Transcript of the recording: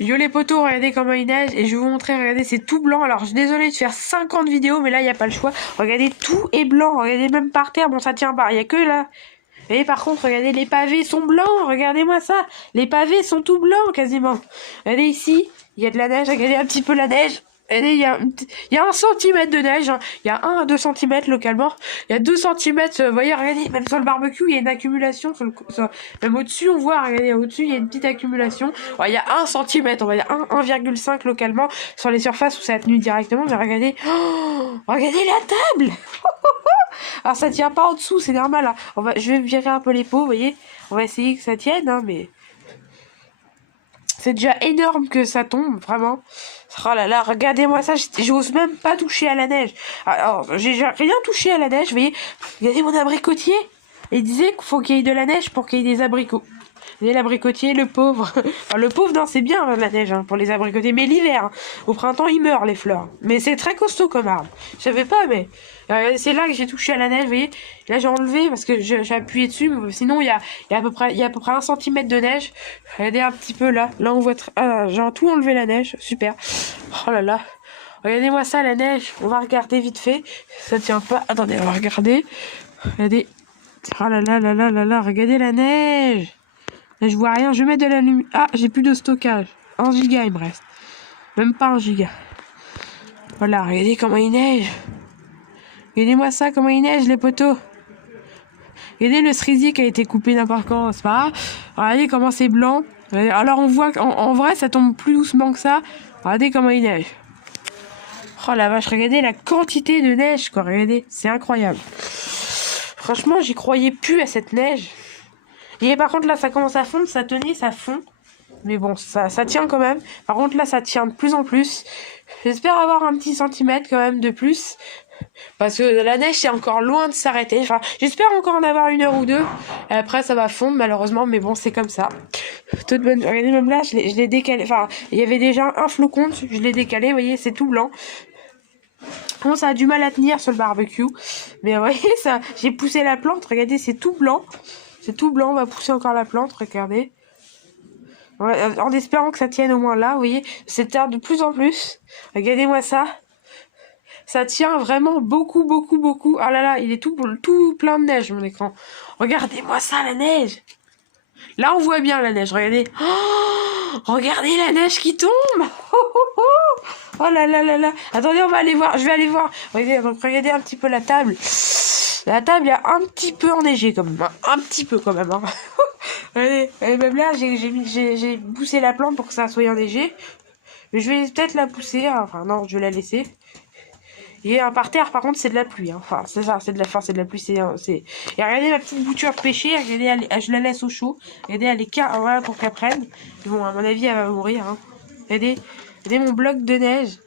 Yo les potos, regardez comment il neige et je vais vous montrer, regardez c'est tout blanc. Alors je suis désolée de faire 50 vidéos mais là il n'y a pas le choix. Regardez tout est blanc, regardez même par terre, bon ça tient pas, il n'y a que là. Et par contre regardez les pavés sont blancs, regardez-moi ça. Les pavés sont tout blancs quasiment. Regardez ici, il y a de la neige, regardez un petit peu la neige. Regardez, il y a 1 centimètre de neige, hein. Il y a 1 à 2 centimètres localement. Il y a 2 centimètres, vous voyez, regardez, même sur le barbecue, il y a une accumulation. Même au-dessus, on voit, regardez, au-dessus, il y a une petite accumulation. Alors, il y a 1 centimètre, on va dire 1,5 localement sur les surfaces où ça a tenu directement. Mais regardez, regardez la table. Alors, ça tient pas en dessous, c'est normal. Hein. Je vais virer un peu les pots, vous voyez. On va essayer que ça tienne, hein, mais... C'est déjà énorme que ça tombe, vraiment. Oh là là, regardez-moi ça, j'ose même pas toucher à la neige. Alors, j'ai rien touché à la neige, vous voyez. Regardez mon abricotier. Il disait qu'il faut qu'il y ait de la neige pour qu'il y ait des abricots. Vous voyez l'abricotier, le pauvre. Enfin, le pauvre, non, c'est bien la neige hein, pour les abricotiers. Mais l'hiver, hein, au printemps, ils meurent les fleurs. Mais c'est très costaud comme arbre. Je savais pas, mais c'est là que j'ai touché à la neige, vous voyez. Là, j'ai enlevé parce que j'ai appuyé dessus. Mais sinon, il y a à peu près 1 centimètre de neige. Regardez un petit peu là. Là, on voit... j'ai tout enlevé la neige. Super. Oh là là. Regardez-moi ça, la neige. On va regarder vite fait. Ça tient pas. Attendez, on va regarder. Regardez. Oh là là là là là là. Regardez la neige. Là, je vois rien, je vais mettre de la lumière. Ah, j'ai plus de stockage. 1 giga, il me reste. Même pas 1 giga. Voilà, regardez comment il neige. Regardez-moi ça, comment il neige, les poteaux. Regardez le cerisier qui a été coupé n'importe quand, c'est pas grave. Regardez comment c'est blanc. Alors, on voit qu'en vrai, ça tombe plus doucement que ça. Regardez comment il neige. Oh la vache, regardez la quantité de neige, quoi. Regardez, c'est incroyable. Franchement, j'y croyais plus à cette neige. Et par contre là ça commence à fondre, ça tenait, ça fond. Mais bon, ça tient quand même. Par contre là ça tient de plus en plus. J'espère avoir un petit centimètre quand même de plus. Parce que la neige c'est encore loin de s'arrêter. Enfin, j'espère encore en avoir 1 heure ou 2. Et après ça va fondre malheureusement, mais bon c'est comme ça. Toute bonne. Regardez même là, je l'ai décalé. Enfin, il y avait déjà un flocon, je l'ai décalé, vous voyez, c'est tout blanc. Bon, ça a du mal à tenir sur le barbecue. Mais vous voyez, ça, j'ai poussé la plante, regardez, c'est tout blanc. C'est tout blanc, on va pousser encore la plante, regardez. En espérant que ça tienne au moins là, vous voyez. C'est tard de plus en plus. Regardez-moi ça. Ça tient vraiment beaucoup, beaucoup, beaucoup. Ah là là, il est tout plein de neige, mon écran. Regardez-moi ça, la neige. Là, on voit bien la neige, regardez. Oh, regardez la neige qui tombe. Oh là là là là. Attendez, on va aller voir. Je vais aller voir. Regardez un petit peu la table. La table est un petit peu enneigée quand même. Un petit peu quand même. Hein. Allez, même là, j'ai poussé la plante pour que ça soit enneigé. Mais je vais peut-être la pousser. Enfin, non, je vais la laisser. Et par terre, par contre, c'est de la pluie. Hein. Enfin, c'est ça, c'est de la pluie. Et regardez ma petite bouture de pêcher. Regardez, je la laisse au chaud. Regardez, elle est voilà, pour qu'elle prenne. Bon, à mon avis, elle va mourir. Hein. Regardez mon bloc de neige.